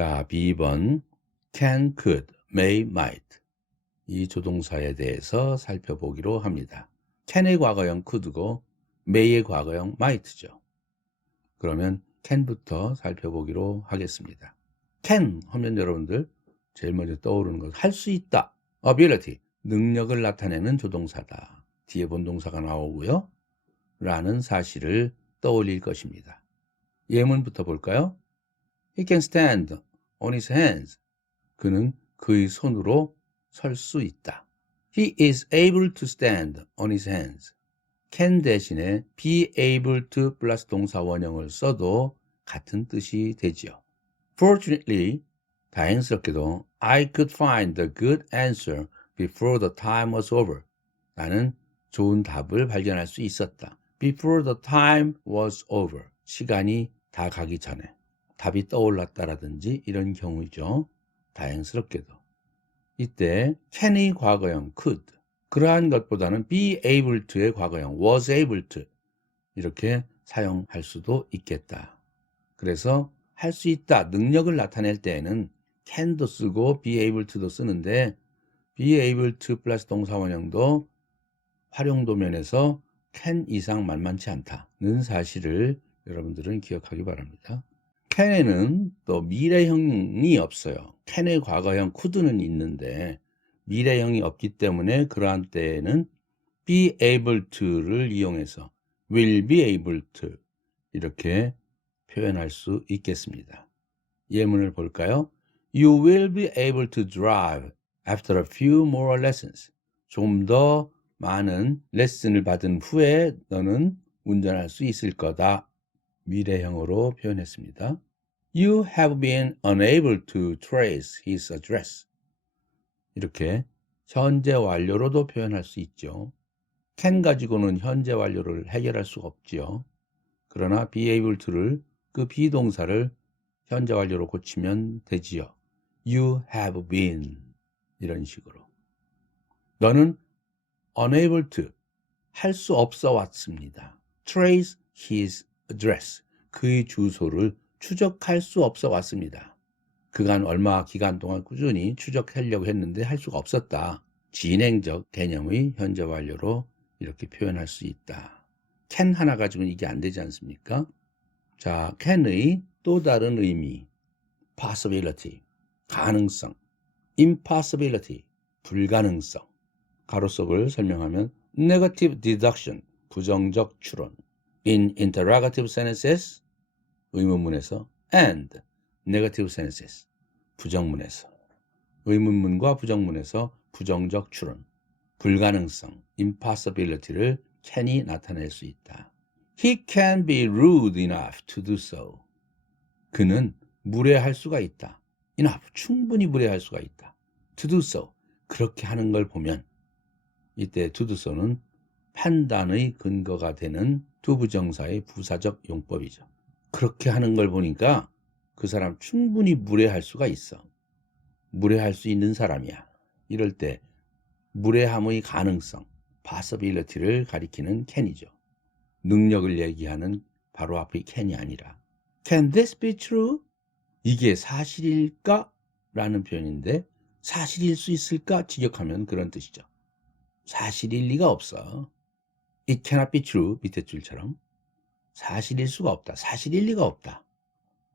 자, B번 can, could, may, might 이 조동사에 대해서 살펴보기로 합니다. can의 과거형 could고 may의 과거형 might죠. 그러면 can부터 살펴보기로 하겠습니다. can 하면 여러분들 제일 먼저 떠오르는 것, 할 수 있다. ability, 능력을 나타내는 조동사다. 뒤에 본동사가 나오고요. 라는 사실을 떠올릴 것입니다. 예문부터 볼까요? He can stand on his hands. 그는 그의 손으로 설 수 있다. He is able to stand on his hands. can 대신에 be able to 플러스 동사 원형을 써도 같은 뜻이 되지요. Fortunately, 다행스럽게도 I could find the good answer before the time was over. 나는 좋은 답을 발견할 수 있었다. Before the time was over. 시간이 다 가기 전에 답이 떠올랐다라든지 이런 경우이죠. 다행스럽게도. 이때 can의 과거형 could. 그러한 것보다는 be able to의 과거형 was able to 이렇게 사용할 수도 있겠다. 그래서 할 수 있다, 능력을 나타낼 때에는 can도 쓰고 be able to도 쓰는데 be able to 플러스 동사 원형도 활용도 면에서 can 이상 만만치 않다는 사실을 여러분들은 기억하기 바랍니다. can에는 또 미래형이 없어요. can의 과거형 could는 있는데 미래형이 없기 때문에 그러한 때에는 be able to를 이용해서 will be able to 이렇게 표현할 수 있겠습니다. 예문을 볼까요? You will be able to drive after a few more lessons. 좀 더 많은 레슨을 받은 후에 너는 운전할 수 있을 거다. 미래형으로 표현했습니다. You have been unable to trace his address. 이렇게 현재 완료로도 표현할 수 있죠. can 가지고는 현재 완료를 해결할 수가 없지요. 그러나 be able to를 그 비동사를 현재 완료로 고치면 되지요. You have been 이런 식으로. 너는 unable to 할 수 없어 왔습니다. trace his address 그의 주소를 추적할 수 없어 왔습니다. 그간 얼마 기간 동안 꾸준히 추적하려고 했는데 할 수가 없었다. 진행적 개념의 현재 완료로 이렇게 표현할 수 있다. can 하나 가지고는 이게 안 되지 않습니까? 자, can의 또 다른 의미 possibility, 가능성, impossibility, 불가능성 가로속을 설명하면 negative deduction, 부정적 추론 in interrogative sentences, 의문문에서 and negative sentences, 부정문에서 의문문과 부정문에서 부정적 추론, 불가능성, impossibility를 can이 나타낼 수 있다. He can be rude enough to do so. 그는 무례할 수가 있다. enough, 충분히 무례할 수가 있다. to do so, 그렇게 하는 걸 보면 이때 to do so는 판단의 근거가 되는 투부정사의 부사적 용법이죠. 그렇게 하는 걸 보니까 그 사람 충분히 무례할 수가 있어. 무례할 수 있는 사람이야. 이럴 때 무례함의 가능성, possibility를 가리키는 can이죠. 능력을 얘기하는 바로 앞의 can이 아니라 Can this be true? 이게 사실일까? 라는 표현인데 사실일 수 있을까? 직역하면 그런 뜻이죠. 사실일 리가 없어. It cannot be true. 밑에 줄처럼 사실일 수가 없다. 사실일 리가 없다.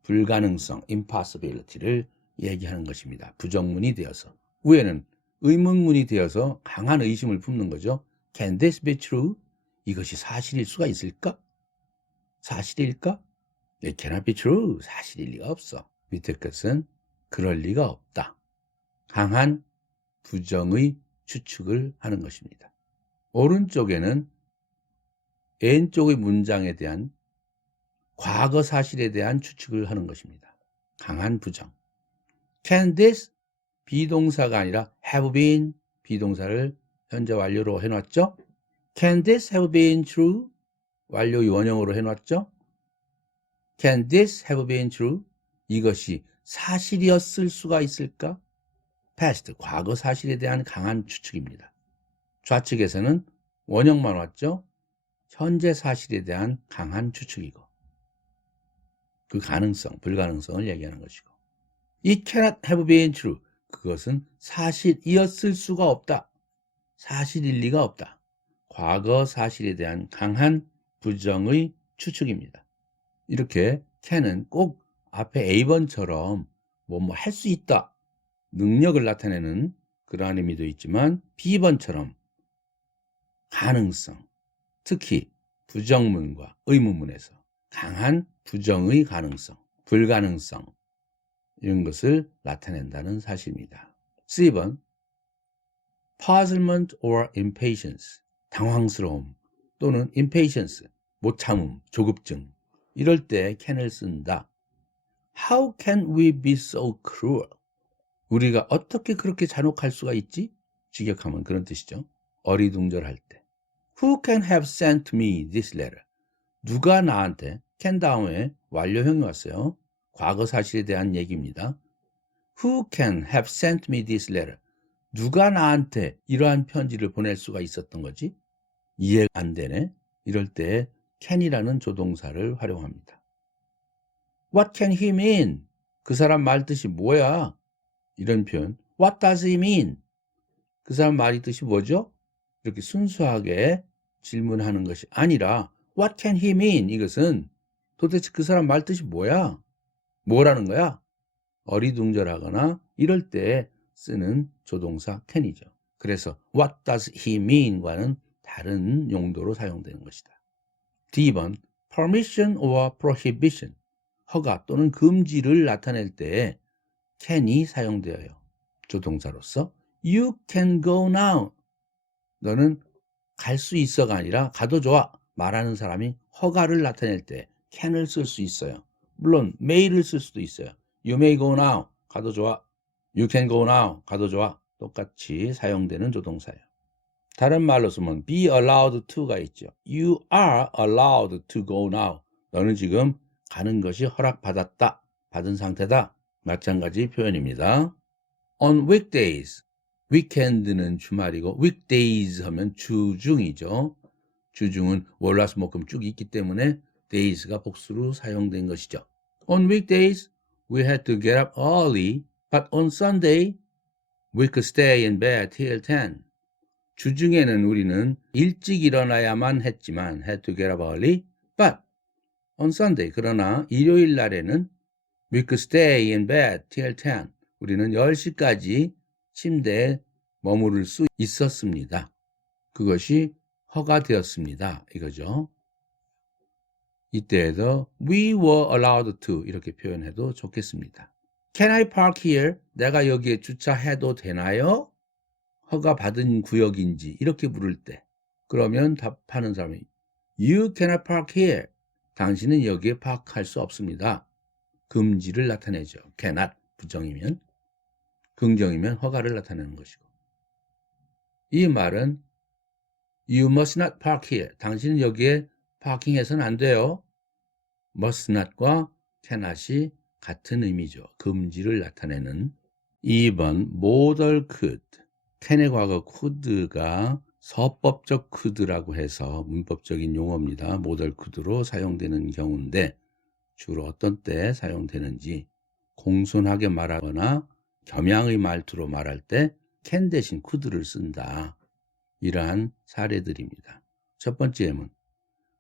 불가능성, impossibility를 얘기하는 것입니다. 부정문이 되어서. 위에는 의문문이 되어서 강한 의심을 품는 거죠. Can this be true? 이것이 사실일 수가 있을까? 사실일까? It cannot be true. 사실일 리가 없어. 밑에 것은 그럴 리가 없다. 강한 부정의 추측을 하는 것입니다. 오른쪽에는 왼쪽의 문장에 대한 과거 사실에 대한 추측을 하는 것입니다. 강한 부정. Can this 비동사가 아니라 have been 비동사를 현재 완료로 해놨죠. Can this have been true? 완료 원형으로 해놨죠. Can this have been true? 이것이 사실이었을 수가 있을까? past, 과거 사실에 대한 강한 추측입니다. 좌측에서는 원형만 왔죠. 현재 사실에 대한 강한 추측이고 그 가능성, 불가능성을 얘기하는 것이고 It cannot have been true. 그것은 사실이었을 수가 없다. 사실일 리가 없다. 과거 사실에 대한 강한 부정의 추측입니다. 이렇게 can은 꼭 앞에 A번처럼 뭐 할 수 있다. 능력을 나타내는 그러한 의미도 있지만 B번처럼 가능성, 특히 부정문과 의문문에서 강한 부정의 가능성, 불가능성 이런 것을 나타낸다는 사실입니다. C번 puzzlement or impatience, 당황스러움 또는 impatience, 못 참음, 조급증 이럴 때 can을 쓴다. How can we be so cruel? 우리가 어떻게 그렇게 잔혹할 수가 있지? 직역하면 그런 뜻이죠. 어리둥절할 때. Who can have sent me this letter? 누가 나한테 can 다음에 완료형이 왔어요. 과거 사실에 대한 얘기입니다. Who can have sent me this letter? 누가 나한테 이러한 편지를 보낼 수가 있었던 거지? 이해가 안 되네. 이럴 때 can이라는 조동사를 활용합니다. What can he mean? 그 사람 말 뜻이 뭐야? 이런 표현. What does he mean? 그 사람 말이 뜻이 뭐죠? 이렇게 순수하게 질문하는 것이 아니라 What can he mean? 이것은 도대체 그 사람 말 뜻이 뭐야? 뭐라는 거야? 어리둥절하거나 이럴 때 쓰는 조동사 can이죠. 그래서 What does he mean?과는 다른 용도로 사용되는 것이다. D번 permission or prohibition, 허가 또는 금지를 나타낼 때 can이 사용되어요. 조동사로서 You can go now. 너는 갈 수 있어가 아니라 가도 좋아. 말하는 사람이 허가를 나타낼 때 can을 쓸 수 있어요. 물론 may를 쓸 수도 있어요. You may go now. 가도 좋아. You can go now. 가도 좋아. 똑같이 사용되는 조동사예요. 다른 말로 쓰면 be allowed to가 있죠. You are allowed to go now. 너는 지금 가는 것이 허락받았다. 받은 상태다. 마찬가지 표현입니다. On weekdays. weekend는 주말이고 weekdays 하면 주중이죠. 주중은 월화수목금 쭉 있기 때문에 days가 복수로 사용된 것이죠. On weekdays, we had to get up early, but on Sunday, we could stay in bed till 10. 주중에는 우리는 일찍 일어나야만 했지만 had to get up early, but on Sunday, 그러나 일요일 날에는 we could stay in bed till 10. 우리는 10시까지 침대에 머무를 수 있었습니다. 그것이 허가되었습니다. 이거죠. 이때에도 we were allowed to 이렇게 표현해도 좋겠습니다. Can I park here? 내가 여기에 주차해도 되나요? 허가받은 구역인지 이렇게 물을 때 그러면 답하는 사람이 You cannot park here. 당신은 여기에 파크할 수 없습니다. 금지를 나타내죠. cannot 부정이면, 긍정이면 허가를 나타내는 것이고. 이 말은 You must not park here. 당신은 여기에 파킹해서는 안 돼요. must not과 cannot이 같은 의미죠. 금지를 나타내는. 2번 modal could. can의 과거 could가 서법적 could라고 해서 문법적인 용어입니다. modal could로 사용되는 경우인데 주로 어떤 때 사용되는지 공손하게 말하거나 겸양의 말투로 말할 때 can 대신 could를 쓴다. 이러한 사례들입니다. 첫 번째 예문.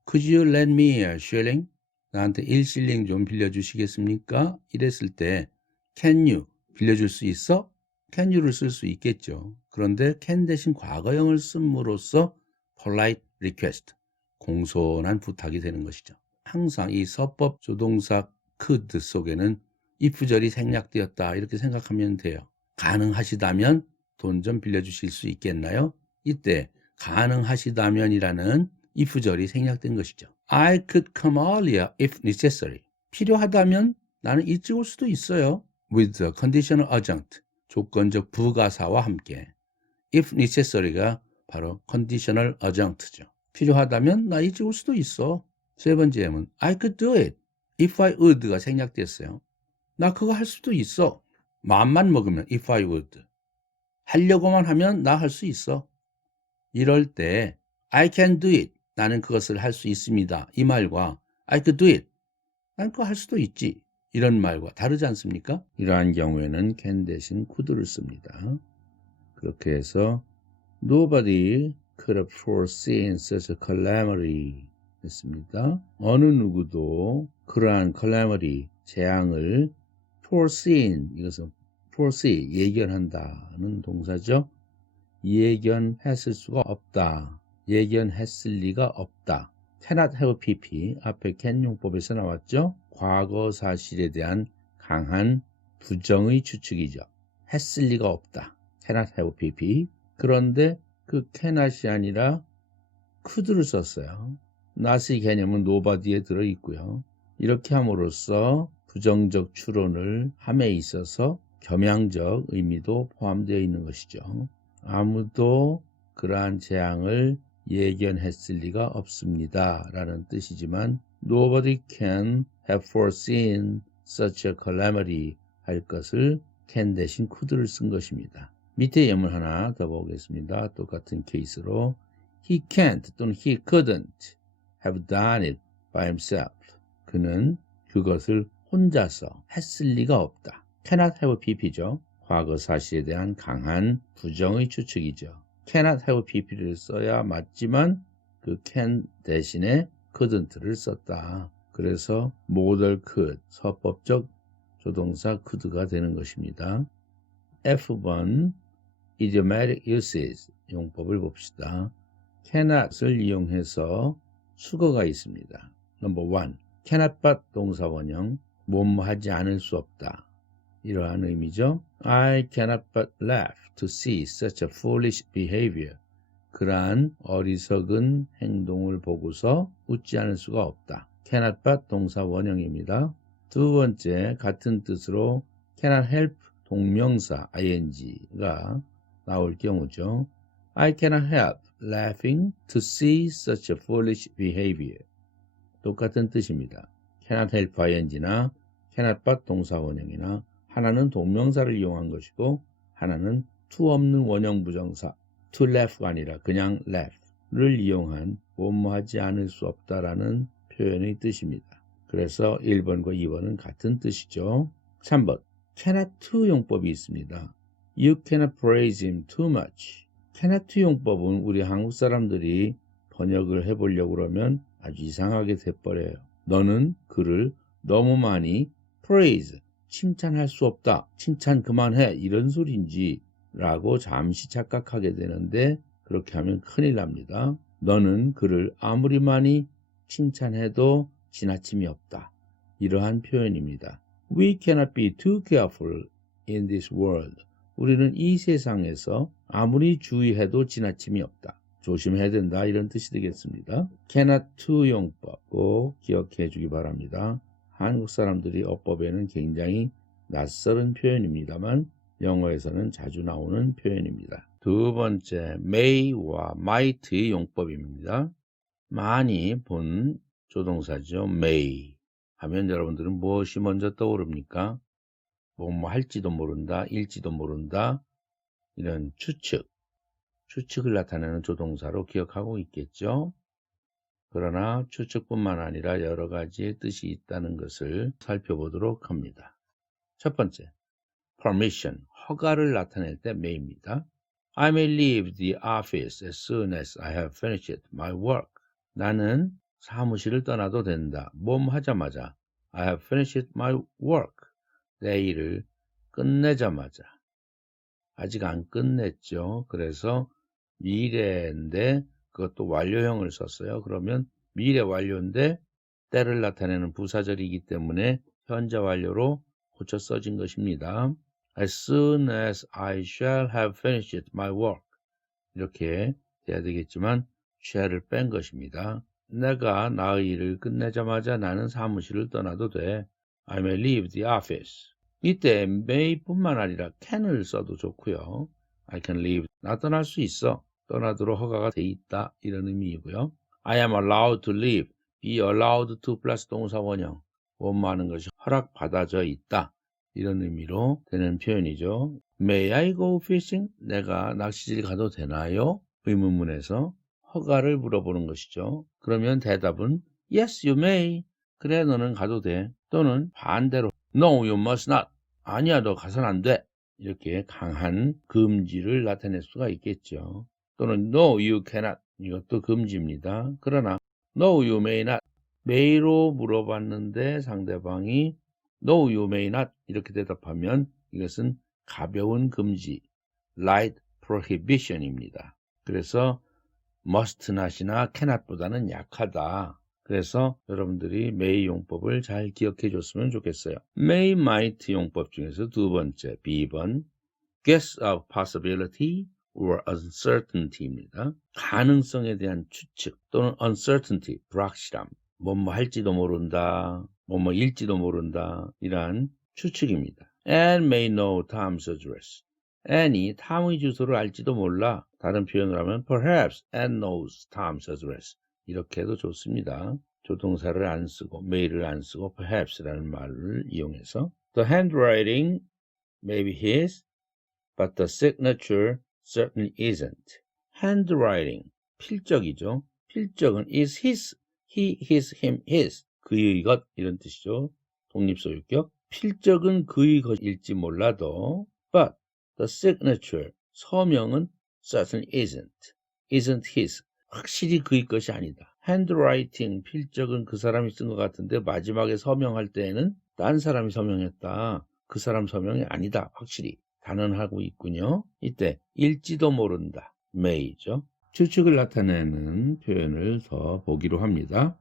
Could you lend me a shilling? 나한테 1실링 좀 빌려주시겠습니까? 이랬을 때 can you 빌려줄 수 있어? can you를 쓸 수 있겠죠. 그런데 can 대신 과거형을 씀으로써 polite request, 공손한 부탁이 되는 것이죠. 항상 이 서법 조동사 could 속에는 if절이 생략되었다 이렇게 생각하면 돼요. 가능하시다면 돈 좀 빌려주실 수 있겠나요? 이때 가능하시다면이라는 if절이 생략된 것이죠. I could come earlier if necessary. 필요하다면 나는 일찍 올 수도 있어요. With the conditional adjunct. 조건적 부가사와 함께. If necessary가 바로 conditional adjunct죠. 필요하다면 나 일찍 올 수도 있어. 세 번째 예문. I could do it. If I would가 생략됐어요. 나 그거 할 수도 있어. 마음만 먹으면 if I would. 하려고만 하면 나 할 수 있어. 이럴 때 I can do it. 나는 그것을 할 수 있습니다. 이 말과 I could do it. 난 그거 할 수도 있지. 이런 말과 다르지 않습니까? 이러한 경우에는 can 대신 could를 씁니다. 그렇게 해서 Nobody could have foreseen such a calamity 했습니다. 어느 누구도 그러한 calamity, 재앙을 foreseen, 이것은 foresee, 예견한다는 동사죠. 예견했을 수가 없다. 예견했을 리가 없다. cannot have pp, 앞에 can 용법에서 나왔죠. 과거 사실에 대한 강한 부정의 추측이죠. 했을 리가 없다. cannot have pp. 그런데 그 cannot이 아니라 could를 썼어요. not의 개념은 nobody에 들어있고요. 이렇게 함으로써 부정적 추론을 함에 있어서 겸양적 의미도 포함되어 있는 것이죠. 아무도 그러한 재앙을 예견했을 리가 없습니다 라는 뜻이지만 Nobody can have foreseen such a calamity 할 것을 can 대신 could를 쓴 것입니다. 밑에 예문 하나 더 보겠습니다. 똑같은 케이스로 He can't 또는 he couldn't have done it by himself. 그는 그것을 혼자서 했을 리가 없다. cannot have pp죠. 과거 사실에 대한 강한 부정의 추측이죠. cannot have pp를 써야 맞지만 그 can 대신에 couldn't를 썼다. 그래서 modal could, 서법적 조동사 could가 되는 것입니다. F번 idiomatic uses, 용법을 봅시다. cannot을 이용해서 수거가 있습니다. 넘버 1, cannot but 동사 원형, 뭐뭐하지 않을 수 없다. 이러한 의미죠. I cannot but laugh to see such a foolish behavior. 그러한 어리석은 행동을 보고서 웃지 않을 수가 없다. cannot but 동사 원형입니다. 두 번째, 같은 뜻으로 cannot help 동명사 ing가 나올 경우죠. I cannot help laughing to see such a foolish behavior. 똑같은 뜻입니다. cannot help ing나 cannot but 동사 원형이나 하나는 동명사를 이용한 것이고 하나는 to 없는 원형 부정사 to laugh가 아니라 그냥 laugh를 이용한 뭐뭐하지 않을 수 없다라는 표현의 뜻입니다. 그래서 1번과 2번은 같은 뜻이죠. 3번 cannot to 용법이 있습니다. You cannot praise him too much. cannot to 용법은 우리 한국 사람들이 번역을 해보려고 그러면 아주 이상하게 돼버려요. 너는 그를 너무 많이 praise, 칭찬할 수 없다. 칭찬 그만해. 이런 소린지 라고 잠시 착각하게 되는데 그렇게 하면 큰일 납니다. 너는 그를 아무리 많이 칭찬해도 지나침이 없다. 이러한 표현입니다. We cannot be too careful in this world. 우리는 이 세상에서 아무리 주의해도 지나침이 없다. 조심해야 된다. 이런 뜻이 되겠습니다. cannot to 용법 꼭 기억해 주기 바랍니다. 한국 사람들이 어법에는 굉장히 낯설은 표현입니다만 영어에서는 자주 나오는 표현입니다. 두 번째, may와 might의 용법입니다. 많이 본 조동사죠. may 하면 여러분들은 무엇이 먼저 떠오릅니까? 뭐 할지도 모른다, 일지도 모른다, 이런 추측을 나타내는 조동사로 기억하고 있겠죠. 그러나 추측뿐만 아니라 여러 가지의 뜻이 있다는 것을 살펴보도록 합니다. 첫 번째, permission, 허가를 나타낼 때 may입니다. I may leave the office as soon as I have finished my work. 나는 사무실을 떠나도 된다. 몸 하자마자 I have finished my work. 내 일을 끝내자마자. 아직 안 끝냈죠. 그래서 미래인데 그것도 완료형을 썼어요. 그러면 미래 완료인데 때를 나타내는 부사절이기 때문에 현재 완료로 고쳐 써진 것입니다. As soon as I shall have finished my work. 이렇게 돼야 되겠지만 shall을 뺀 것입니다. 내가 나의 일을 끝내자마자 나는 사무실을 떠나도 돼. I may leave the office. 이때 may뿐만 아니라 can을 써도 좋고요. I can leave. 나 떠날 수 있어. 떠나도록 허가가 돼 있다. 이런 의미이고요. I am allowed to leave. be allowed to 플러스 동사 원형. 원하는 것이 허락받아져 있다. 이런 의미로 되는 표현이죠. May I go fishing? 내가 낚시질 가도 되나요? 의문문에서 허가를 물어보는 것이죠. 그러면 대답은 Yes, you may. 그래, 너는 가도 돼. 또는 반대로 No, you must not. 아니야, 너 가선 안 돼. 이렇게 강한 금지를 나타낼 수가 있겠죠. 또는 No, you cannot. 이것도 금지입니다. 그러나 No, you may not. may로 물어봤는데 상대방이 No, you may not 이렇게 대답하면 이것은 가벼운 금지, light prohibition입니다. 그래서 must not이나 cannot보다는 약하다. 그래서 여러분들이 may 용법을 잘 기억해 줬으면 좋겠어요. may, might 용법 중에서 두 번째, B번 guess of possibility or uncertainty입니다. 가능성에 대한 추측 또는 uncertainty, 불확실함, 뭐뭐 할지도 모른다, 뭐뭐 일지도 모른다 이러한 추측입니다. and may know Tom's address. and이 탐의 주소를 알지도 몰라. 다른 표현을 하면 perhaps and knows Tom's address. 이렇게 해도 좋습니다. 조동사를 안 쓰고 may를 안 쓰고 perhaps라는 말을 이용해서 the handwriting may be his, but the signature certainly isn't. handwriting, 필적이죠. 필적은 is his, he, his, him, his. 그의 것 이런 뜻이죠. 독립소유격. 필적은 그의 것일지 몰라도 but the signature, 서명은 certainly isn't his. 확실히 그의 것이 아니다. handwriting, 필적은 그 사람이 쓴 것 같은데 마지막에 서명할 때에는 딴 사람이 서명했다. 그 사람 서명이 아니다. 확실히 단언하고 있군요. 이때 일지도 모른다. may죠. 추측을 나타내는 표현을 더 보기로 합니다.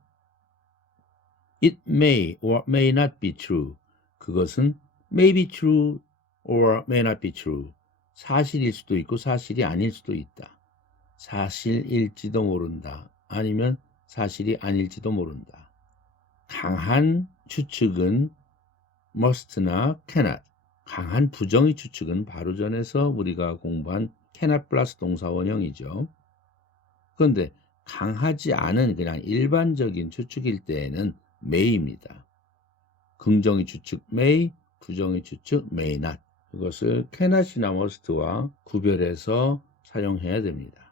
It may or may not be true. 그것은 may be true or may not be true. 사실일 수도 있고 사실이 아닐 수도 있다. 사실일지도 모른다. 아니면 사실이 아닐지도 모른다. 강한 추측은 must나 cannot. 강한 부정의 추측은 바로 전에서 우리가 공부한 cannot 플러스 동사 원형이죠. 그런데 강하지 않은 그냥 일반적인 추측일 때에는 may입니다. 긍정의 추측 may, 부정의 추측 may not. 그것을 cannot이나 must와 구별해서 사용해야 됩니다.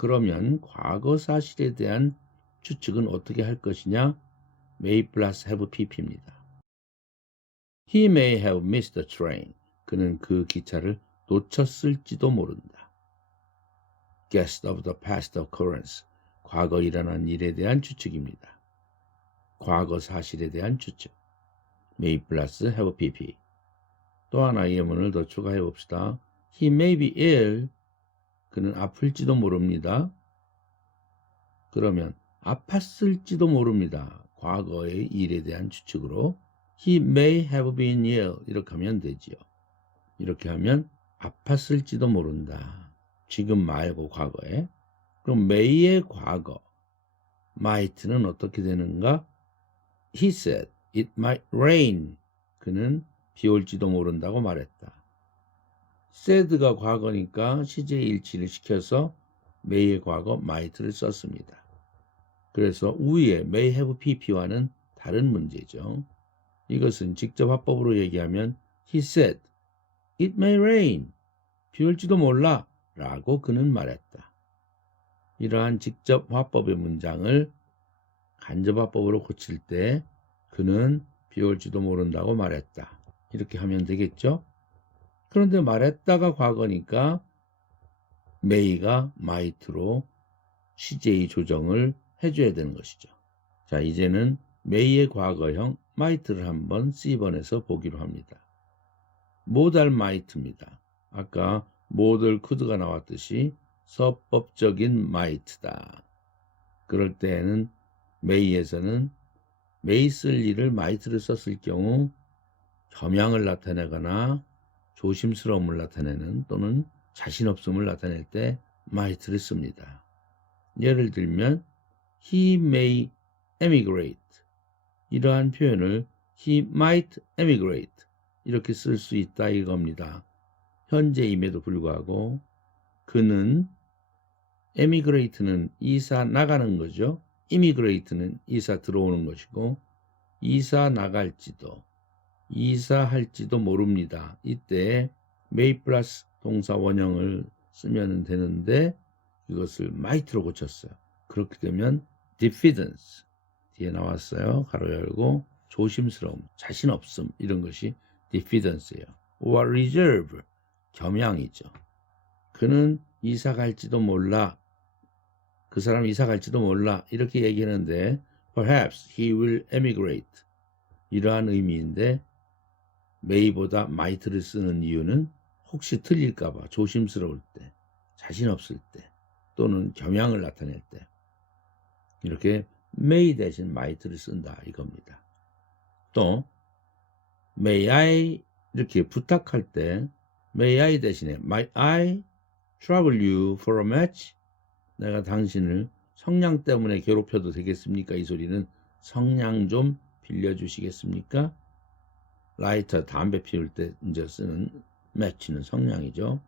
그러면 과거 사실에 대한 추측은 어떻게 할 것이냐? may plus have pp입니다. He may have missed the train. 그는 그 기차를 놓쳤을지도 모른다. Guess of the past occurrence. 과거 일어난 일에 대한 추측입니다. 과거 사실에 대한 추측. may plus have pp. 또 하나 예문을 더 추가해 봅시다. He may be ill. 그는 아플지도 모릅니다. 그러면 아팠을지도 모릅니다. 과거의 일에 대한 추측으로 He may have been ill 이렇게 하면 되지요. 이렇게 하면 아팠을지도 모른다. 지금 말고 과거에. 그럼 may의 과거 might는 어떻게 되는가? He said it might rain. 그는 비 올지도 모른다고 말했다. said가 과거니까 시제 일치를 시켜서 may의 과거 might를 썼습니다. 그래서 위에 may have pp와는 다른 문제죠. 이것은 직접 화법으로 얘기하면 He said it may rain. 비 올지도 몰라 라고 그는 말했다. 이러한 직접 화법의 문장을 간접 화법으로 고칠 때 그는 비 올지도 모른다고 말했다. 이렇게 하면 되겠죠? 그런데 말했다가 과거니까 may가 might로 CJ 조정을 해줘야 되는 것이죠. 자, 이제는 may의 과거형 might를 한번 C번에서 보기로 합니다. modal might입니다. 아까 modal could가 나왔듯이 서법적인 might다. 그럴 때에는 may에서는 may 쓸 일을 might를 썼을 경우 겸양을 나타내거나 조심스러움을 나타내는 또는 자신 없음을 나타낼 때 might를 씁니다. 예를 들면 he may emigrate. 이러한 표현을 he might emigrate 이렇게 쓸 수 있다 이겁니다. 현재임에도 불구하고 그는 emigrate는 이사 나가는 거죠. immigrate는 이사 들어오는 것이고 이사 나갈지도 이사할지도 모릅니다. 이때 may 플러스 동사 원형을 쓰면 되는데 이것을 might로 고쳤어요. 그렇게 되면 diffidence 뒤에 나왔어요. 가로 열고 조심스러움, 자신 없음 이런 것이 diffidence예요. or reserve, 겸양이죠. 그는 이사 갈지도 몰라. 그 사람 이사 갈지도 몰라. 이렇게 얘기하는데 perhaps he will emigrate. 이러한 의미인데 may보다 might를 쓰는 이유는 혹시 틀릴까 봐 조심스러울 때, 자신 없을 때 또는 겸양을 나타낼 때 이렇게 may 대신 might를 쓴다 이겁니다. 또 may I 이렇게 부탁할 때 may I 대신에 might I trouble you for a match? 내가 당신을 성냥 때문에 괴롭혀도 되겠습니까? 이 소리는 성냥 좀 빌려주시겠습니까? 라이터, 담배 피울 때 이제 쓰는 match는 성냥이죠.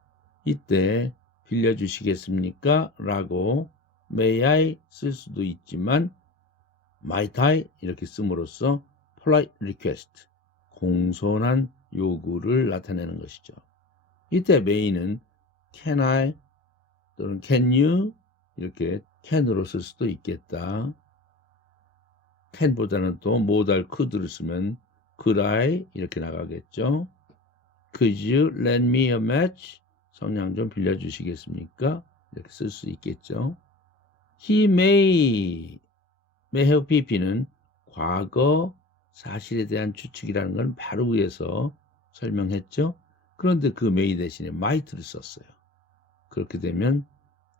이때 빌려주시겠습니까? 라고 may I 쓸 수도 있지만 might I 이렇게 씀으로써 polite request, 공손한 요구를 나타내는 것이죠. 이때 may는 can I 또는 can you 이렇게 can으로 쓸 수도 있겠다. can보다는 또 modal could를 쓰면 could I 이렇게 나가겠죠. Could you lend me a match? 성냥 좀 빌려주시겠습니까? 이렇게 쓸 수 있겠죠. He may have pp는 과거 사실에 대한 추측이라는 건 바로 위에서 설명했죠. 그런데 그 may 대신에 might를 썼어요. 그렇게 되면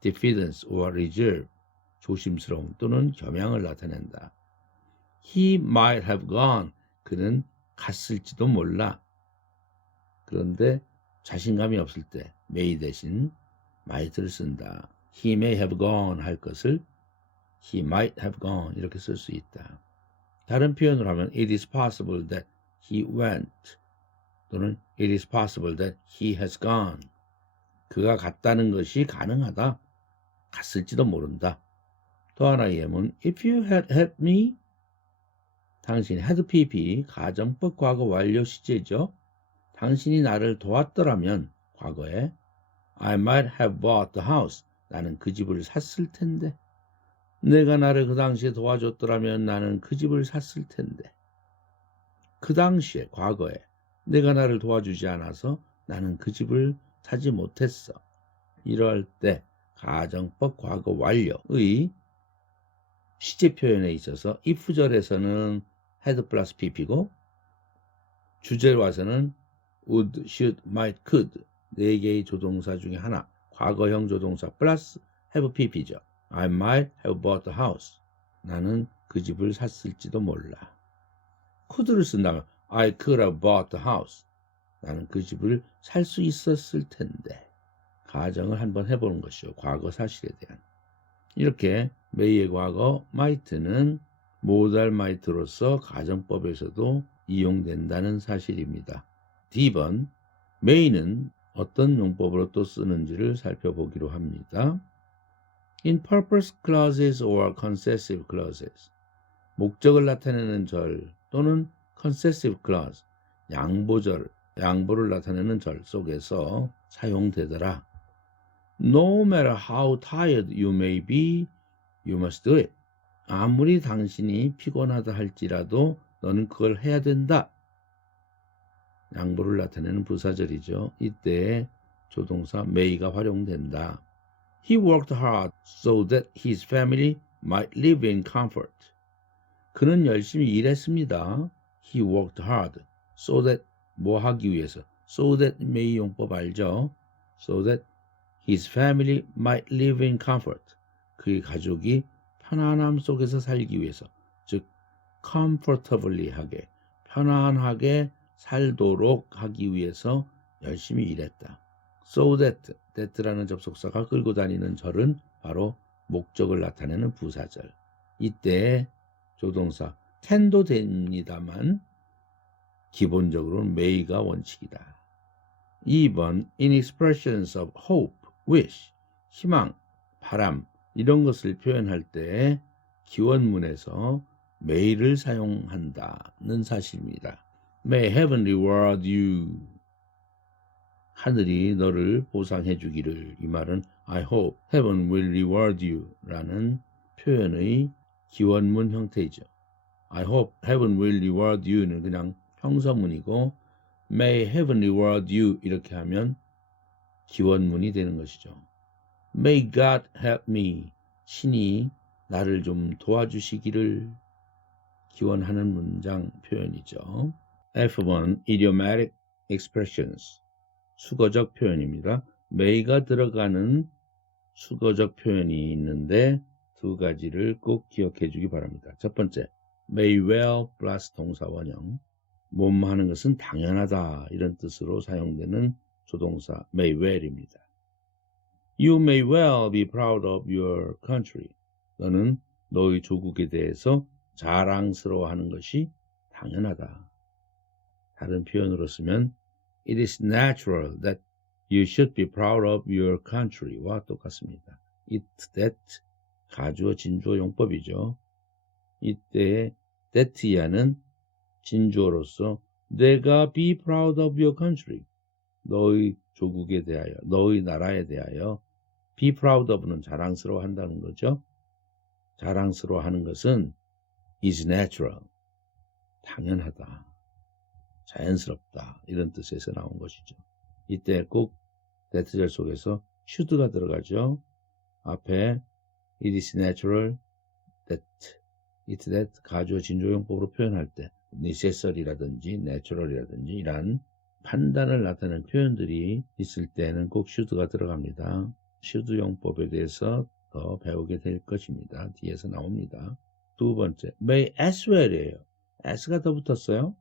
diffidence or reserve, 조심스러움 또는 겸양을 나타낸다. He might have gone, 그는 갔을지도 몰라. 그런데 자신감이 없을 때 may 대신 might를 쓴다. He may have gone 할 것을 he might have gone 이렇게 쓸 수 있다. 다른 표현으로 하면 it is possible that he went 또는 it is possible that he has gone. 그가 갔다는 것이 가능하다. 갔을지도 모른다. 또 하나의 예문 if you had helped me, 당신이 had pp 가정법 과거 완료 시제죠. 당신이 나를 도왔더라면 과거에 I might have bought the house, 나는 그 집을 샀을 텐데. 내가 나를 그 당시에 도와줬더라면 나는 그 집을 샀을 텐데. 그 당시에 과거에 내가 나를 도와주지 않아서 나는 그 집을 사지 못했어. 이럴 때 가정법 과거 완료의 시제 표현에 있어서 if절에서는 had 플러스 pp고 주제로 와서는 would, should, might, could 4개의 조동사 중에 하나 과거형 조동사 플러스 have pp죠. I might have bought the house. 나는 그 집을 샀을지도 몰라. could를 쓴다면 I could have bought the house. 나는 그 집을 살 수 있었을 텐데. 가정을 한번 해보는 것이요. 과거 사실에 대한. 이렇게 may의 과거 might는 modal might로서 가정법에서도 이용된다는 사실입니다. D번 may는 어떤 용법으로 또 쓰는지를 살펴보기로 합니다. In purpose clauses or concessive clauses, 목적을 나타내는 절 또는 concessive clause, 양보절, 양보를 나타내는 절 속에서 사용되더라. No matter how tired you may be, you must do it. 아무리 당신이 피곤하다 할지라도 너는 그걸 해야 된다. 양보를 나타내는 부사절이죠. 이때 조동사 may가 활용된다. He worked hard so that his family might live in comfort. 그는 열심히 일했습니다. He worked hard so that 뭐 하기 위해서. So that may 용법 알죠? So that his family might live in comfort. 그의 가족이 편안함 속에서 살기 위해서. 즉 comfortably 하게, 편안하게 살도록 하기 위해서 열심히 일했다. So that라는 접속사가 끌고 다니는 절은 바로 목적을 나타내는 부사절. 이때 조동사 can도 됩니다만 기본적으로는 may가 원칙이다. 2번 in expressions of hope, wish, 희망, 바람 이런 것을 표현할 때 기원문에서 may를 사용한다는 사실입니다. May heaven reward you. 하늘이 너를 보상해 주기를. 이 말은 I hope heaven will reward you 라는 표현의 기원문 형태이죠. I hope heaven will reward you는 그냥 형사문이고 may heaven reward you 이렇게 하면 기원문이 되는 것이죠. May God help me. 신이 나를 좀 도와주시기를 기원하는 문장 표현이죠. F1 idiomatic expressions 수거적 표현입니다. may가 들어가는 수거적 표현이 있는데 두 가지를 꼭 기억해 주기 바랍니다. 첫 번째, may well 플러스 동사 원형 뭐뭐 하는 것은 당연하다 이런 뜻으로 사용되는 조동사 may well입니다. You may well be proud of your country. 너는 너의 조국에 대해서 자랑스러워하는 것이 당연하다. 다른 표현으로 쓰면 It is natural that you should be proud of your country와 똑같습니다. It, that, 가주어, 진주어 용법이죠. 이때 that야는 진주어로서 내가 be proud of your country. 너의 조국에 대하여, 너의 나라에 대하여 be proud of는 자랑스러워한다는 거죠. 자랑스러워하는 것은 is natural, 당연하다, 자연스럽다 이런 뜻에서 나온 것이죠. 이때 꼭 that절 속에서 should가 들어가죠. 앞에 it is natural that, it that 가주어 진조용법으로 표현할 때 necessary라든지 natural이라든지 이러한 판단을 나타내는 표현들이 있을 때는 꼭 should가 들어갑니다. should 용법에 대해서 더 배우게 될 것입니다. 뒤에서 나옵니다. 두 번째, may as well이에요. as가 더 붙었어요.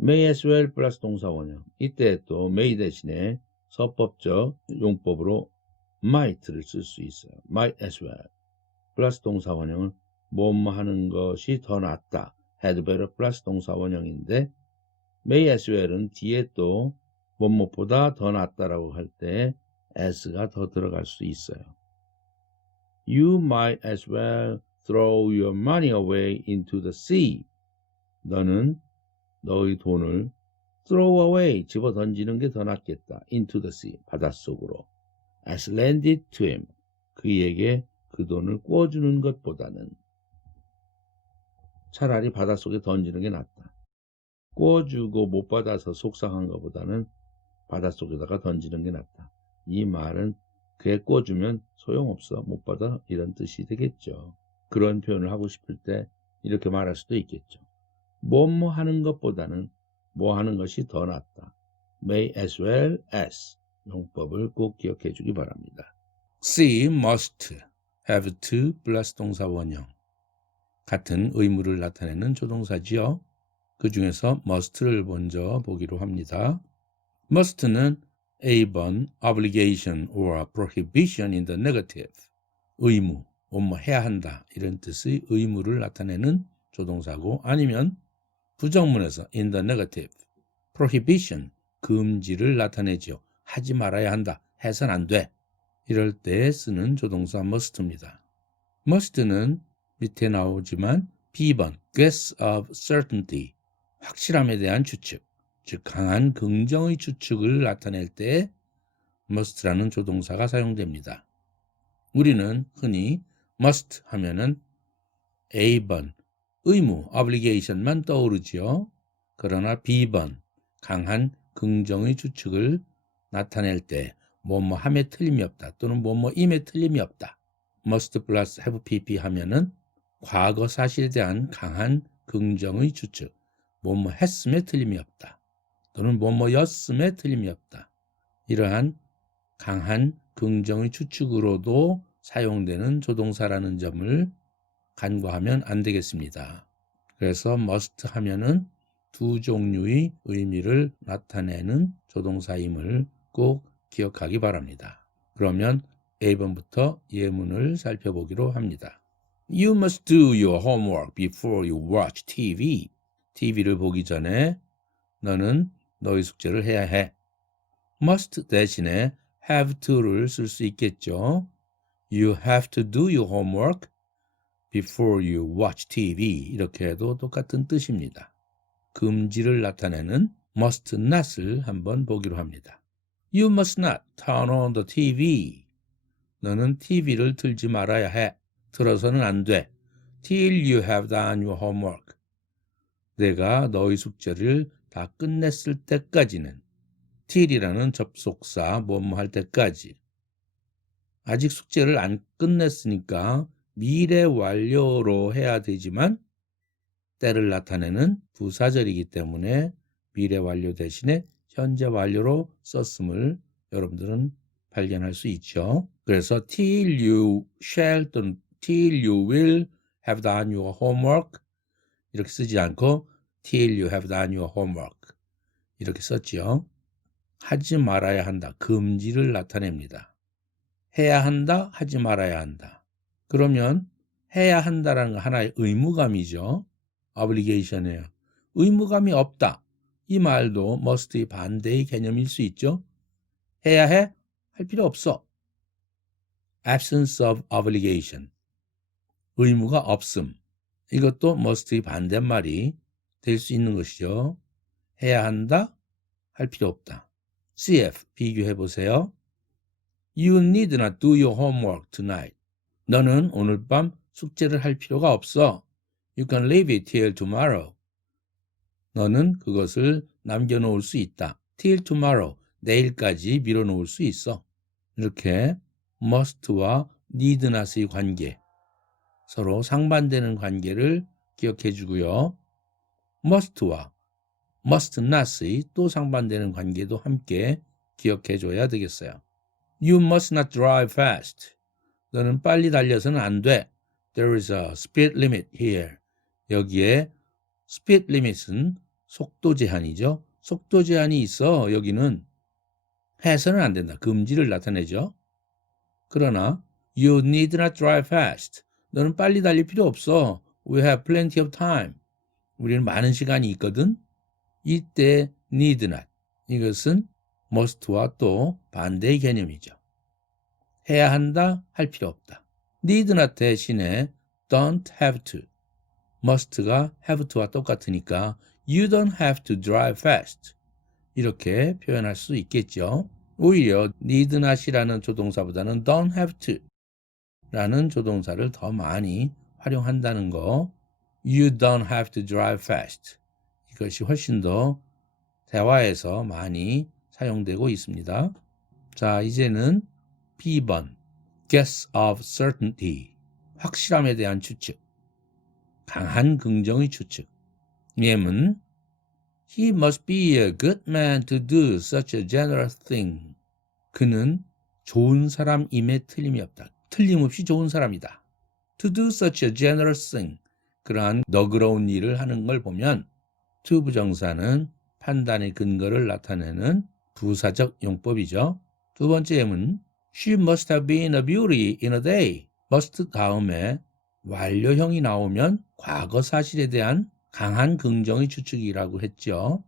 may as well 플러스 동사 원형. 이때 또 may 대신에 서법적 용법으로 might를 쓸 수 있어요. might as well 플러스 동사 원형은 뭐뭐 하는 것이 더 낫다. had better 플러스 동사 원형인데 may as well은 뒤에 또 뭐뭐보다 더 낫다라고 할 때 as가 더 들어갈 수 있어요. You might as well throw your money away into the sea. 너는 너의 돈을 throw away, 집어 던지는 게 더 낫겠다. into the sea, 바닷속으로. as lend it to him, 그에게 그 돈을 꿔주는 것보다는 차라리 바닷속에 던지는 게 낫다. 꿔주고 못 받아서 속상한 것보다는 바닷속에다가 던지는 게 낫다. 이 말은 그에 꿔주면 소용없어, 못 받아 이런 뜻이 되겠죠. 그런 표현을 하고 싶을 때 이렇게 말할 수도 있겠죠. 뭐뭐 하는 것보다는 뭐 하는 것이 더 낫다. may as well as 용법을 꼭 기억해 주기 바랍니다. C, must, have to 플러스 동사 원형 같은 의무를 나타내는 조동사지요. 그 중에서 must를 먼저 보기로 합니다. must는 A번 obligation or prohibition in the negative 의무, 뭐뭐 해야 한다 이런 뜻의 의무를 나타내는 조동사고 아니면 부정문에서 in the negative prohibition 금지를 나타내죠. 하지 말아야 한다. 해서는 안 돼. 이럴 때 쓰는 조동사 must입니다. must는 밑에 나오지만 B번 guess of certainty 확실함에 대한 추측 즉 강한 긍정의 추측을 나타낼 때 must라는 조동사가 사용됩니다. 우리는 흔히 must 하면은 A번 의무 obligation만 떠오르지요. 그러나 B번 강한 긍정의 추측을 나타낼 때 뭐뭐 함에 틀림이 없다 또는 뭐뭐임에 틀림이 없다. must 플러스 have pp 하면은 과거 사실에 대한 강한 긍정의 추측 뭐뭐 했음에 틀림이 없다. 또는 뭐뭐였음에 틀림이 없다. 이러한 강한 긍정의 추측으로도 사용되는 조동사라는 점을 간과하면 안 되겠습니다. 그래서 must 하면은 두 종류의 의미를 나타내는 조동사임을 꼭 기억하기 바랍니다. 그러면 A번부터 예문을 살펴보기로 합니다. You must do your homework before you watch TV. TV를 보기 전에 너는 너의 숙제를 해야 해. must 대신에 have to를 쓸 수 있겠죠. You have to do your homework before you watch TV. 이렇게 해도 똑같은 뜻입니다. 금지를 나타내는 must not을 한번 보기로 합니다. You must not turn on the TV. 너는 TV를 틀지 말아야 해. 틀어서는 안 돼. Till you have done your homework. 내가 너희 숙제를 다 끝냈을 때까지는 till이라는 접속사 뭐뭐 할 때까지 아직 숙제를 안 끝냈으니까 미래 완료로 해야 되지만 때를 나타내는 부사절이기 때문에 미래 완료 대신에 현재 완료로 썼음을 여러분들은 발견할 수 있죠. 그래서 till you shall 또는 till you will have done your homework 이렇게 쓰지 않고 till you have done your homework 이렇게 썼죠. 하지 말아야 한다. 금지를 나타냅니다. 해야 한다. 하지 말아야 한다. 그러면 해야 한다라는 건 하나의 의무감이죠. obligation이에요. 의무감이 없다. 이 말도 must의 반대의 개념일 수 있죠. 해야 해? 할 필요 없어. absence of obligation. 의무가 없음. 이것도 must의 반대말이 될 수 있는 것이죠. 해야 한다? 할 필요 없다. CF 비교해 보세요. You need not do your homework tonight. 너는 오늘 밤 숙제를 할 필요가 없어. You can leave it till tomorrow. 너는 그것을 남겨놓을 수 있다. till tomorrow. 내일까지 미뤄놓을 수 있어. 이렇게 must와 need not의 관계, 서로 상반되는 관계를 기억해 주고요. must와 must not의 또 상반되는 관계도 함께 기억해 줘야 되겠어요. You must not drive fast. 너는 빨리 달려서는 안 돼. There is a speed limit here. 여기에 speed limit은 속도 제한이죠. 속도 제한이 있어. 여기는 해서는 안 된다. 금지를 나타내죠. 그러나 you need not drive fast. 너는 빨리 달릴 필요 없어. We have plenty of time. 우리는 많은 시간이 있거든. 이때 need not. 이것은 must와 또 반대의 개념이죠. 해야 한다, 할 필요 없다. need not 대신에 don't have to. must가 have to와 똑같으니까 you don't have to drive fast. 이렇게 표현할 수 있겠죠. 오히려 need not이라는 조동사보다는 don't have to 라는 조동사를 더 많이 활용한다는 거. You don't have to drive fast. 이것이 훨씬 더 대화에서 많이 사용되고 있습니다. 자, 이제는 B번 guess of certainty. 확실함에 대한 추측. 강한 긍정의 추측. 예문 He must be a good man to do such a generous thing. 그는 좋은 사람임에 틀림이 없다. 틀림없이 좋은 사람이다. To do such a generous thing. 그러한 너그러운 일을 하는 걸 보면 to 부정사는 판단의 근거를 나타내는 부사적 용법이죠. 두 번째 예문 She must have been a beauty in a day. must 다음에 완료형이 나오면 과거 사실에 대한 강한 긍정의 추측이라고 했죠.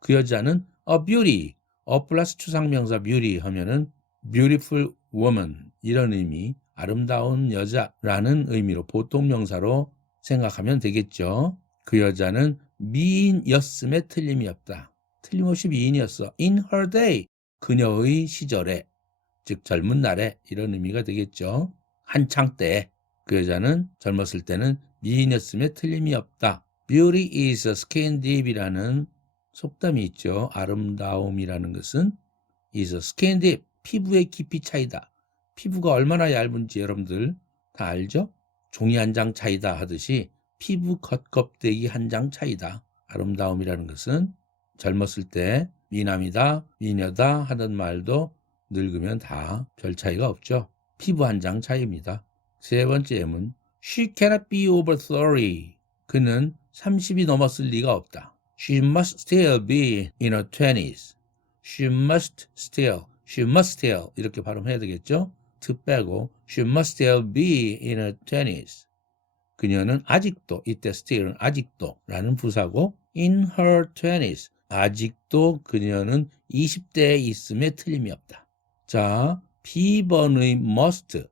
그 여자는 a beauty, a 플러스 추상명사 beauty 하면은 beautiful woman 이런 의미, 아름다운 여자라는 의미로 보통 명사로 생각하면 되겠죠. 그 여자는 미인이었음에 틀림이 없다. 틀림없이 미인이었어. In her day, 그녀의 시절에, 즉 젊은 날에 이런 의미가 되겠죠. 한창 때 그 여자는 젊었을 때는 미인이었음에 틀림이 없다. Beauty is a skin deep이라는 속담이 있죠. 아름다움이라는 것은 is a skin deep, 피부의 깊이 차이다. 피부가 얼마나 얇은지 여러분들 다 알죠? 종이 한 장 차이다 하듯이 피부 겉껍데기 한 장 차이다. 아름다움이라는 것은 젊었을 때 미남이다, 미녀다 하는 말도 늙으면 다 별 차이가 없죠. 피부 한 장 차이입니다. 세 번째 예문 She cannot be over 30. 그는 30이 넘었을 리가 없다. She must still be in her 20s. She must still 이렇게 발음해야 되겠죠? to 빼고 She must still be in her 20s. 그녀는 아직도, 이때 still은 아직도 라는 부사고 in her 20s. 아직도 그녀는 20대에 있음에 틀림이 없다. 자, B번의 must.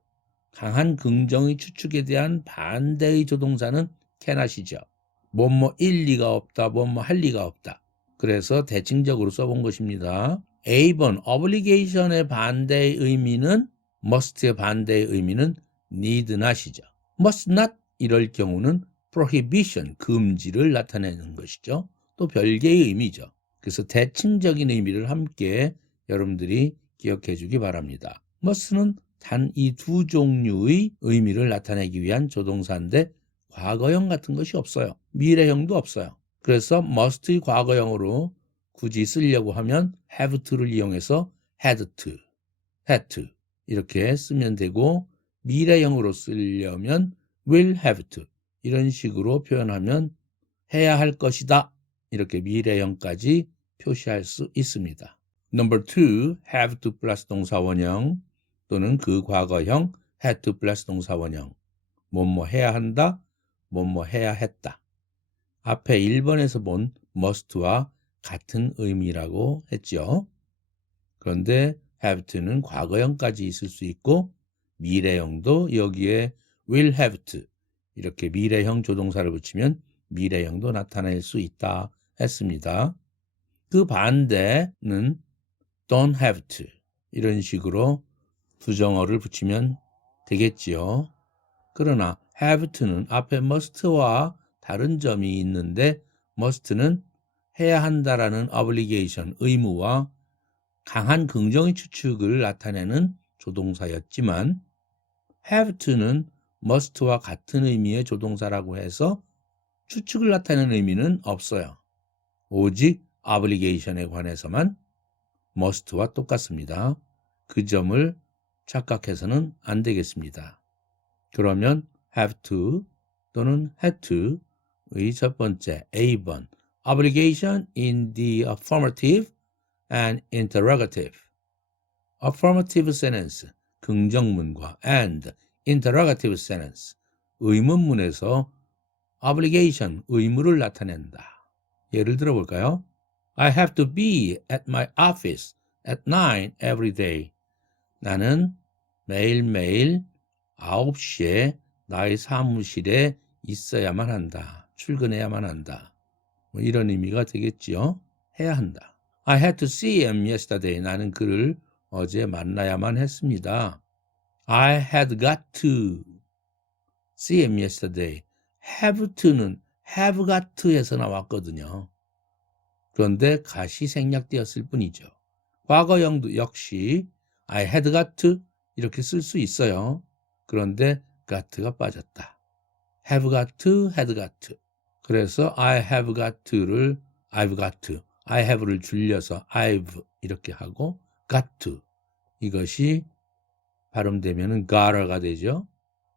강한 긍정의 추측에 대한 반대의 조동사는 cannot이죠. 뭐뭐 일 리가 없다, 뭐뭐 할 리가 없다. 그래서 대칭적으로 써본 것입니다. A번 obligation의 반대의 의미는 must의 반대의 의미는 need not이죠. must not 이럴 경우는 prohibition, 금지를 나타내는 것이죠. 또 별개의 의미죠. 그래서 대칭적인 의미를 함께 여러분들이 기억해 주기 바랍니다. must는 단 이 두 종류의 의미를 나타내기 위한 조동사인데 과거형 같은 것이 없어요. 미래형도 없어요. 그래서 must의 과거형으로 굳이 쓰려고 하면 have to를 이용해서 had to 이렇게 쓰면 되고, 미래형으로 쓰려면 will have to 이런 식으로 표현하면 해야 할 것이다, 이렇게 미래형까지 표시할 수 있습니다. Number 2, have to 플러스 동사 원형 또는 그 과거형 had to 플러스 동사 원형. 뭐뭐 해야 한다, 뭐뭐 해야 했다. 앞에 1번에서 본 must와 같은 의미라고 했죠. 그런데 have to는 과거형까지 있을 수 있고 미래형도 여기에 will have to 이렇게 미래형 조동사를 붙이면 미래형도 나타낼 수 있다 했습니다. 그 반대는 don't have to 이런 식으로 부정어를 붙이면 되겠지요. 그러나 have to는 앞에 must와 다른 점이 있는데 must는 해야 한다라는 obligation, 의무와 강한 긍정의 추측을 나타내는 조동사였지만 have to는 must와 같은 의미의 조동사라고 해서 추측을 나타내는 의미는 없어요. 오직 obligation에 관해서만 must와 똑같습니다. 그 점을 착각해서는 안 되겠습니다. 그러면 have to 또는 had to의 첫 번째 A번 obligation in the affirmative and interrogative. affirmative sentence 긍정문과 and interrogative sentence 의문문에서 obligation 의무를 나타낸다. 예를 들어 볼까요? I have to be at my office at 9 every day. 나는 매일매일 9시에 나의 사무실에 있어야만 한다. 출근해야만 한다. 뭐 이런 의미가 되겠지요. 해야 한다. I had to see him yesterday. 나는 그를 어제 만나야만 했습니다. I had got to see him yesterday. have to는 have got to에서 나왔거든요. 그런데 gat이 생략되었을 뿐이죠. 과거형도 역시 I had got to 이렇게 쓸 수 있어요. 그런데 got가 빠졌다. have got to, had got to. 그래서 I have got to를 I've got to, I have를 줄여서 I've 이렇게 하고 got to 이것이 발음되면은 gotter가 되죠.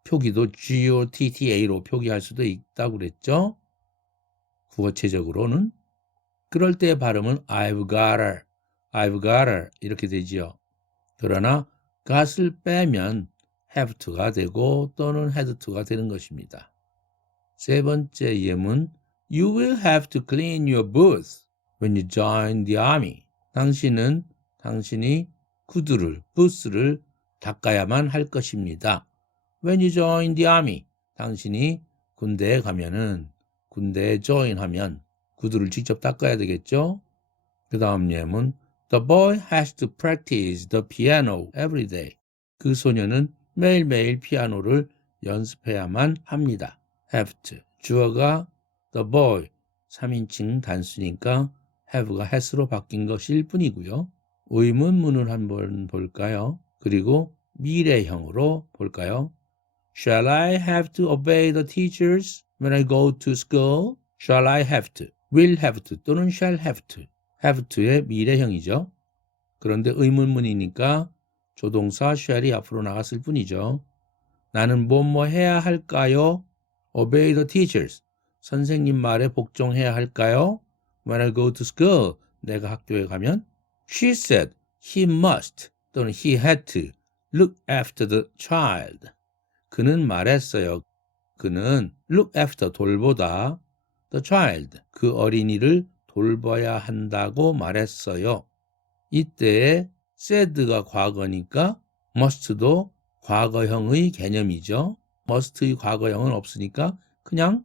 표기도 GOTTA로 표기할 수도 있다고 그랬죠. 구어체적으로는 그럴 때 발음은 I've gotter 이렇게 되지요. 그러나 got을 빼면 have to가 되고 또는 had to가 되는 것입니다. 세 번째 예문 You will have to clean your boots when you join the army. 당신이 구두를, 부스를 닦아야만 할 것입니다. When you join the army. 당신이 군대에 가면은, 군대에 join하면 구두를 직접 닦아야 되겠죠? 그 다음 예문 The boy has to practice the piano every day. 그 소녀는 매일매일 피아노를 연습해야만 합니다. have to. 주어가 the boy 3인칭 단수니까 have가 has로 바뀐 것일 뿐이고요. 의문문을 한번 볼까요? 그리고 미래형으로 볼까요? Shall I have to obey the teachers when I go to school? Shall I have to, will have to 또는 shall have to. have to의 미래형이죠. 그런데 의문문이니까 조동사 shall이 앞으로 나갔을 뿐이죠. 나는 뭐뭐 해야 할까요? Obey the teachers. 선생님 말에 복종해야 할까요? When I go to school. 내가 학교에 가면 She said he must 또는 he had to look after the child. 그는 말했어요. 그는 look after 돌보다 the child 그 어린이를 돌봐야 한다고 말했어요. 이때 said가 과거니까 must도 과거형의 개념이죠. must의 과거형은 없으니까 그냥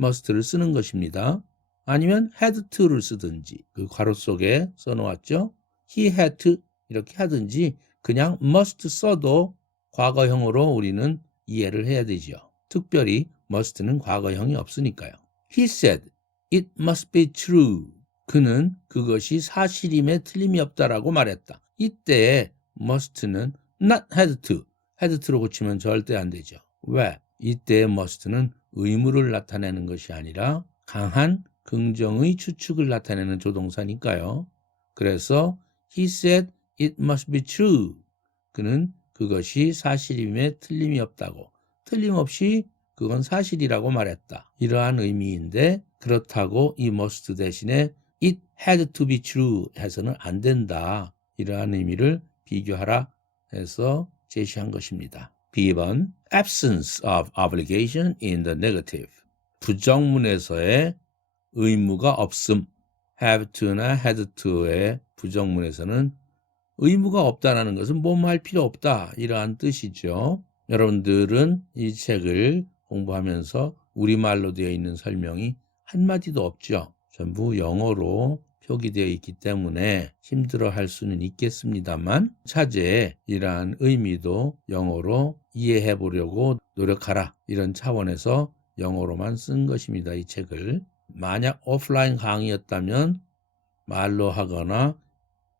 must를 쓰는 것입니다. 아니면 had to를 쓰든지 그 괄호 속에 써놓았죠. he had to 이렇게 하든지 그냥 must 써도 과거형으로 우리는 이해를 해야 되죠. 특별히 must는 과거형이 없으니까요. He said it must be true. 그는 그것이 사실임에 틀림이 없다라고 말했다. 이때 must는 not had to, had to로 고치면 절대 안 되죠. 왜? 이때 must는 의무를 나타내는 것이 아니라 강한 긍정의 추측을 나타내는 조동사니까요. 그래서 he said it must be true. 그는 그것이 사실임에 틀림이 없다고, 틀림없이 그건 사실이라고 말했다. 이러한 의미인데 그렇다고 이 must 대신에 it had to be true 해서는 안 된다. 이러한 의미를 비교하라 해서 제시한 것입니다. B번 absence of obligation in the negative. 부정문에서의 의무가 없음. have to나 had to의 부정문에서는 의무가 없다는 것은 뭐뭐 할 필요 없다. 이러한 뜻이죠. 여러분들은 이 책을 공부하면서 우리말로 되어 있는 설명이 한마디도 없죠. 전부 영어로 표기되어 있기 때문에 힘들어할 수는 있겠습니다만 차제에 이러한 의미도 영어로 이해해 보려고 노력하라. 이런 차원에서 영어로만 쓴 것입니다. 이 책을. 만약 오프라인 강의였다면 말로 하거나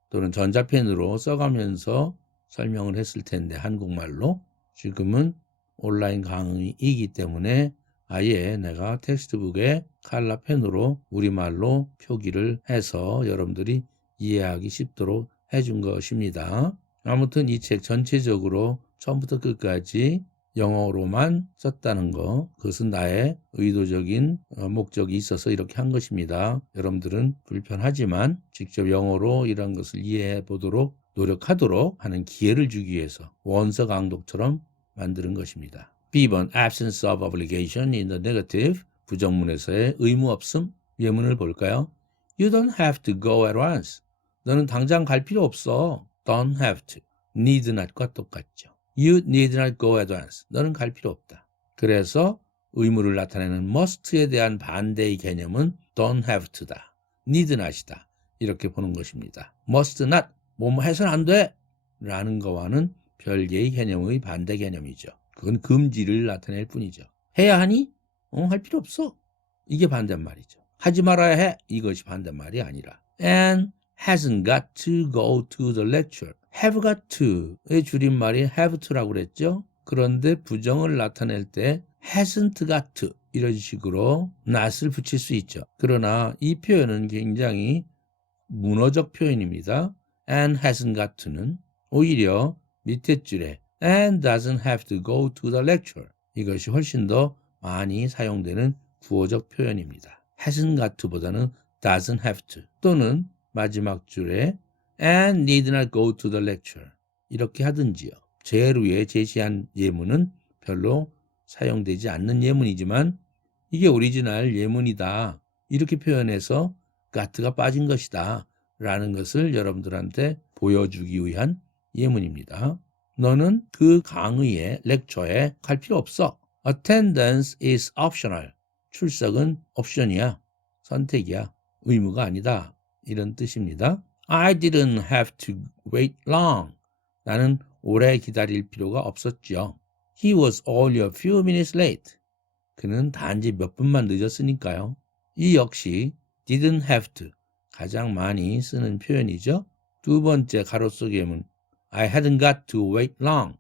또는 전자펜으로 써가면서 설명을 했을 텐데 한국말로. 지금은 온라인 강의이기 때문에 아예 내가 텍스트북에 칼라펜으로 우리말로 표기를 해서 여러분들이 이해하기 쉽도록 해준 것입니다. 아무튼 이 책 전체적으로 처음부터 끝까지 영어로만 썼다는 거, 그것은 나의 의도적인 목적이 있어서 이렇게 한 것입니다. 여러분들은 불편하지만 직접 영어로 이런 것을 이해해 보도록 노력하도록 하는 기회를 주기 위해서 원서 강독처럼 만드는 것입니다. B번 absence of obligation in the negative. 부정문에서의 의무 없음. 예문을 볼까요? You don't have to go at once. 너는 당장 갈 필요 없어. Don't have to. need not과 똑같죠. You need not go at once. 너는 갈 필요 없다. 그래서 의무를 나타내는 must에 대한 반대의 개념은 don't have to다. need not이다. 이렇게 보는 것입니다. must not. 뭐뭐 해서는 안 돼. 라는 거와는 별개의 개념의 반대 개념이죠. 그건 금지를 나타낼 뿐이죠. 해야 하니? 할 필요 없어. 이게 반대말이죠. 하지 말아야 해. 이것이 반대말이 아니라. And hasn't got to go to the lecture. have got to의 줄임말이 have to라고 그랬죠. 그런데 부정을 나타낼 때 hasn't got to 이런 식으로 not을 붙일 수 있죠. 그러나 이 표현은 굉장히 문어적 표현입니다. And hasn't got to는 오히려 밑에 줄에 and doesn't have to go to the lecture. 이것이 훨씬 더 많이 사용되는 구어적 표현입니다. hasn't got to보다는 doesn't have to 또는 마지막 줄에 and need not go to the lecture. 이렇게 하든지요. 제일 위에 제시한 예문은 별로 사용되지 않는 예문이지만 이게 오리지널 예문이다. 이렇게 표현해서 got가 빠진 것이다. 라는 것을 여러분들한테 보여주기 위한 예문입니다. 너는 그 강의에, 렉처에 갈 필요 없어. Attendance is optional. 출석은 옵션이야. 선택이야. 의무가 아니다. 이런 뜻입니다. I didn't have to wait long. 나는 오래 기다릴 필요가 없었죠. He was only a few minutes late. 그는 단지 몇 분만 늦었으니까요. 이 역시 didn't have to. 가장 많이 쓰는 표현이죠. 두 번째 가로속 예문 I hadn't got to wait long.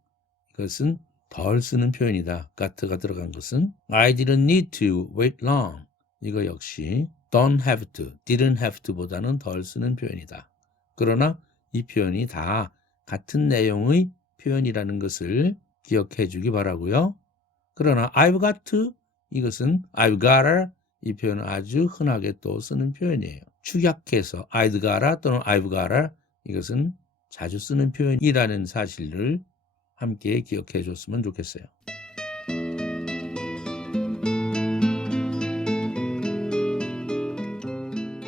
이것은 덜 쓰는 표현이다. got가 들어간 것은 I didn't need to wait long. 이거 역시 don't have to, didn't have to보다는 덜 쓰는 표현이다. 그러나 이 표현이 다 같은 내용의 표현이라는 것을 기억해 주기 바라고요. 그러나 I've got to 이것은 I've gotta 이 표현은 아주 흔하게 또 쓰는 표현이에요. 축약해서 I'd gotta 또는 I've gotta 이것은 자주 쓰는 표현이라는 사실을 함께 기억해 줬으면 좋겠어요.